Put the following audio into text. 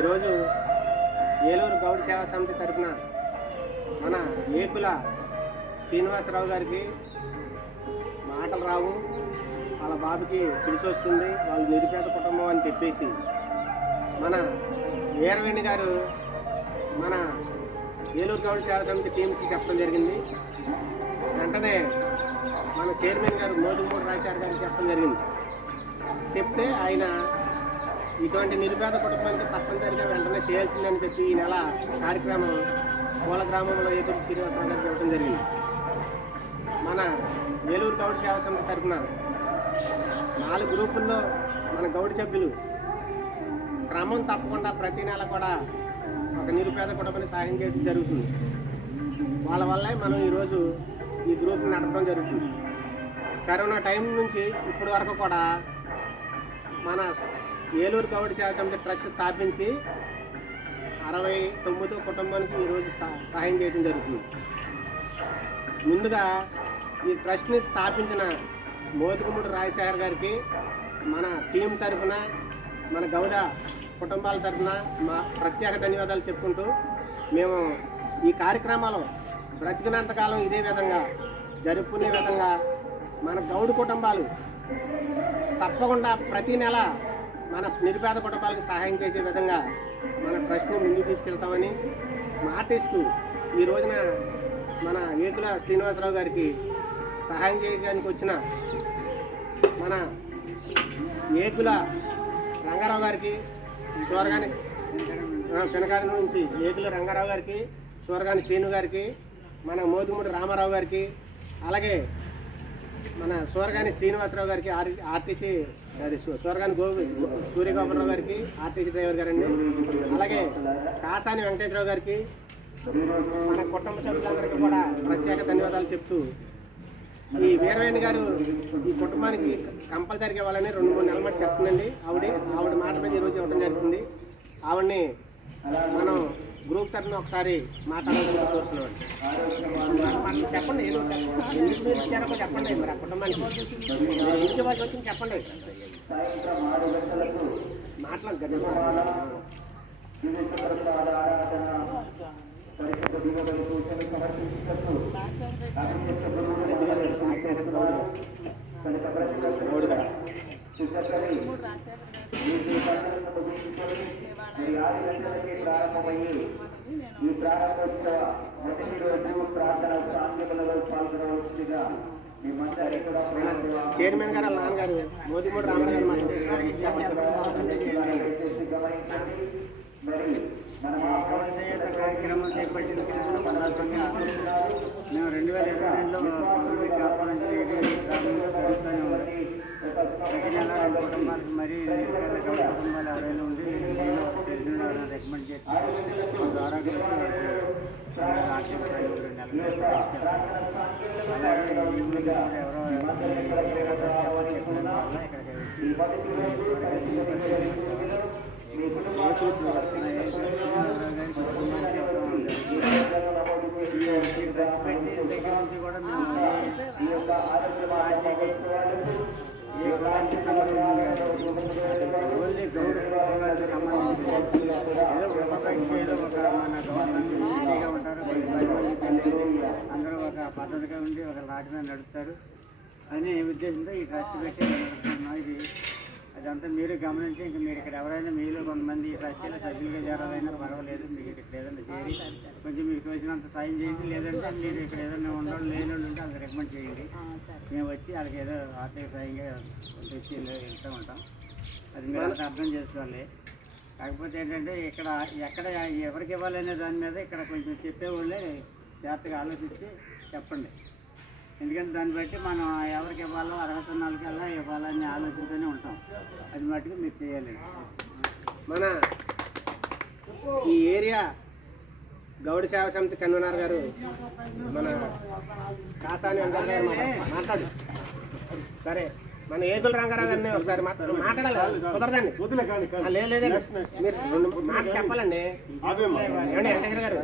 ఈరోజు ఏలూరు గౌడ్ సేవా సమితి తరఫున మన ఏకుల శ్రీనివాసరావు గారికి మాటలు రావు. వాళ్ళ బాబుకి పిలిచి వస్తుంది. వాళ్ళు నిరుపేద కుటుంబం అని చెప్పేసి మన వీరవేణి గారు మన ఏలూరు గౌడ్ సేవా సమితి టీంకి చెప్పడం జరిగింది. వెంటనే మన చైర్మన్ గారు మోదుమూడు రాశారు గారికి చెప్పడం జరిగింది. చెప్తే ఆయన ఇటువంటి నిరుపేద కుటుంబానికి తప్పనిసరిగా వెంటనే చేయాల్సిందని చెప్పి ఈ నెల కార్యక్రమం మూల గ్రామంలో ఏకూరు శ్రీనివాసరావు గారు ఇవ్వడం జరిగింది. మన ఏలూరు గౌడ్ సేవా సమితి తరఫున నాలుగు గ్రూపుల్లో మన గౌడ్ సభ్యులు క్రమం తప్పకుండా ప్రతి నెల కూడా ఒక నిరుపేద కుటుంబానికి సహాయం చేయడం జరుగుతుంది. వాళ్ళ వల్లే మనం ఈరోజు ఈ గ్రూప్ నడపడం జరుగుతుంది. కరోనా టైం నుంచి ఇప్పటి వరకు కూడా మన ఏలూరు గౌడ్ సేవా ట్రస్ట్ స్థాపించి అరవై తొమ్మిదో కుటుంబానికి ఈరోజు సహ- సహాయం చేయడం జరుగుతుంది. ముందుగా ఈ ట్రస్ట్ని స్థాపించిన మోతుకుముడు రాజశేఖర్ గారికి మన టీం తరఫున మన గౌడ కుటుంబాల తరఫున మా ప్రత్యేక ధన్యవాదాలు చెప్పుకుంటూ మేము ఈ కార్యక్రమాలు బ్రతికినంతకాలం ఇదే విధంగా జరుపుకునే విధంగా మన గౌడు కుటుంబాలు తప్పకుండా ప్రతి నెల మన నిరుపేద కుటుంబాలకు సహాయం చేసే విధంగా మన ట్రస్ట్ని ముందుకు తీసుకెళ్తామని మాటిస్తూ ఈ రోజున మన ఏకుల శ్రీనివాసరావు గారికి సహాయం చేయడానికి వచ్చిన మన ఏకుల రంగారావు గారికి చూరగాని పినకాడి నుంచి ఏకుల రంగారావు గారికి చూరగాని శ్రీను గారికి మన మోదుముడి రామారావు గారికి అలాగే మన సూరగాని శ్రీనివాసరావు గారికి ఆర్ ఆర్టీసీ అది సూ- సూరగాని గోపి సూర్యగోపాలరావు గారికి ఆర్టీసీ డ్రైవర్ గారండి. అలాగే కాసాని వెంకటేశ్వరరావు గారికి మన కుటుంబ సభ్యులందరికీ కూడా ప్రత్యేక ధన్యవాదాలు చెప్తూ ఈ వీరవేణి గారు ఈ కుటుంబానికి కంపల్సరీగా ఇవ్వాలని రెండు మూడు నెలల మాట చెప్తుందండి. ఆవిడ ఆవిడ మాట మీద ఈరోజు ఇవ్వడం జరుగుతుంది. ఆవిడని మనం గ్రూప్ తరఫున ఒకసారి మాట్లాడాలని చెప్పండి. ఎందుకు మీరు ఇచ్చారో చెప్పండి మరి ఆ కుటుంబానికి. ఎందుకు వాళ్ళు వచ్చింది చెప్పండి. మాట్లాడు ఈ ప్రారంభోత్సవ మొదటి రోజు ప్రార్థన ప్రాంగణంలో పాల్గొనవలసిందిగా మేమందరి కూడా చైర్మన్ గారు నాన్నగారు మోదీమూడి రామారావు గమనించండి మరి మన కార్యక్రమం చేపట్టిన సందర్భంగా మేము రెండు వేల ఇరవై రెండులో మొదలుపెట్టి అప్పటి నుంచి గ్రామంలో జరుగుతూనే ఉంది ప్రతి మరి కుటుంబాలు ఎవరైనా ఉండి ఇంట్లో తెలిసిన రికమెండ్ చేసి మా ఆర్థిక రెండు నెలలు అలాగే ఈ ఎవరో చెప్పని దగ్గర నుంచి కూడా మేము ఈ పార్టీకి ఓన్లీ సంబంధించి ఏదో ఏదో ఒక మన ఉంటారు అందరూ ఒక పద్ధతిగా ఉండి ఒక లాటి మీద నడుపుతారు. అనే ఉద్దేశంతో ఈ ట్రస్ట్ పెట్టి నడుపుతున్నాం ఇది అదంతా మీరు గమనించి ఇంక మీరు ఇక్కడ ఎవరైనా మీలో కొంతమంది ట్రస్టీలో సభ్యులుగా చేరాలైనా పర్వాలేదు. మీకు ఇక్కడ ఏదైనా చేరి కొంచెం మీకు తోచినంత సాయం చేయండి. లేదంటే మీరు ఇక్కడ ఏదైనా ఉండడం లేని వాళ్ళు ఉంటే వాళ్ళకి రికమెండ్ చేయండి. మేము వచ్చి వాళ్ళకి ఏదో ఆర్థిక సాయంగా కొంత ఇచ్చి వెళ్తూ ఉంటాం అది మీరు అంతా అర్థం చేసుకోవాలి. కాకపోతే ఏంటంటే ఇక్కడ ఎక్కడ ఎవరికి ఇవ్వాలనే దాని మీద ఇక్కడ కొంచెం చెప్పేవాళ్ళే జాగ్రత్తగా ఆలోచించి చెప్పండి. ఎందుకంటే దాన్ని బట్టి మనం ఎవరికి ఇవ్వాలో అర్హత ఉన్న వాళ్ళకల్లా ఇవ్వాలని ఆలోచనతోనే ఉంటాం. అది మట్టుకు మీరు చేయాలి. మన ఈ ఏరియా గౌడ సేవా సమితి కన్వీనర్ గారు మన కాసాని మాట్లాడు. సరే మన ఏగుల రంగారావు గారిని ఒకసారి మాట్లా- మాట్లాడాలి? కుదరదండి. లేదు లేదండి మీరు మాటలు చెప్పాలండి. వెంకటేశ్వర గారు?